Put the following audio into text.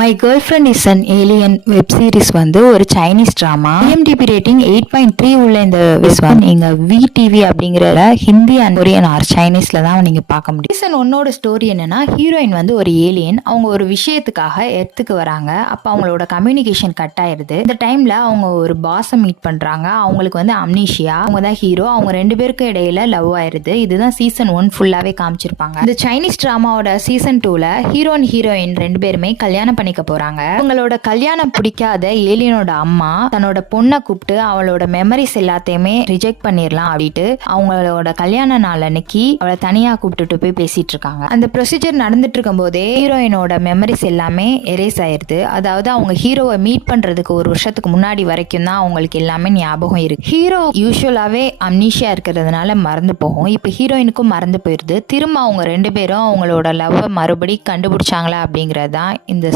My girl friend is an alien web series வந்து ஒரு Chinese drama. IMDb rating 8.3 உள்ள இந்த நீங்க VTV அப்படிங்கிற ஹிந்தி அண்ட் கொரியன் ஆர் சைனீஸ்ல தான் நீங்க பார்க்க முடியும். சீசன் 1 ஸ்டோரி என்னன்னா, ஹீரோயின் வந்து ஒரு ஏலியன். அவங்க ஒரு விஷயத்துக்காக எர்த்துக்கு வராங்க. அப்ப அவங்களோட கம்யூனிகேஷன் கட் ஆயிருது. இந்த டைம்ல அவங்க ஒரு பாஸை மீட் பண்றாங்க. அவங்களுக்கு வந்து அம்னீஷியா. அவங்க தான் ஹீரோ. அவங்க ரெண்டு பேருக்கு இடையில லவ் ஆயிருது. இதுதான் சீசன் 1 ஃபுல்லாவே காமிச்சிருப்பாங்க. இந்த Chinese ட்ராமாவோட season 2ல hero and heroine ரெண்டு பேருமே கல்யாணம் பண்ணிக்க போறாங்க. அவங்களோட கல்யாணம் பிடிக்காத ஏலியனோட அம்மா தன்னோட பொண்ணை கூப்பிட்டு அவளோட மெமரிஸ் எல்லாத்தையுமே ரிஜெக்ட் பண்ணிடலாம் அப்படின்ட்டு அவங்களோட கல்யாண நாள் அன்னைக்கு அவளை தனியா கூப்பிட்டுட்டு போய் பேசிட்டு இருக்காங்க. அந்த ப்ரொசீஜர் நடந்துட்டு இருக்கும் போதே ஹீரோயினோட மெமரிஸ் எல்லாமே எரேஸ் ஆயிருது. அதாவது அவங்க ஹீரோவை மீட் பண்றதுக்கு ஒரு வருஷத்துக்கு முன்னாடி வரைக்கும் தான் அவங்களுக்கு எல்லாமே ஞாபகம் இருக்கு. ஹீரோ யூஸ்வலாவே அம்னீஷியா இருக்கிறதுனால மறந்து போகும். இப்ப ஹீரோயினுக்கும் மறந்து போயிருது. திரும்ப அவங்க ரெண்டு பேரும் அவங்களோட லவ் மறுபடி கண்டுபிடிச்சாங்களா அப்படிங்கறதுதான் இந்த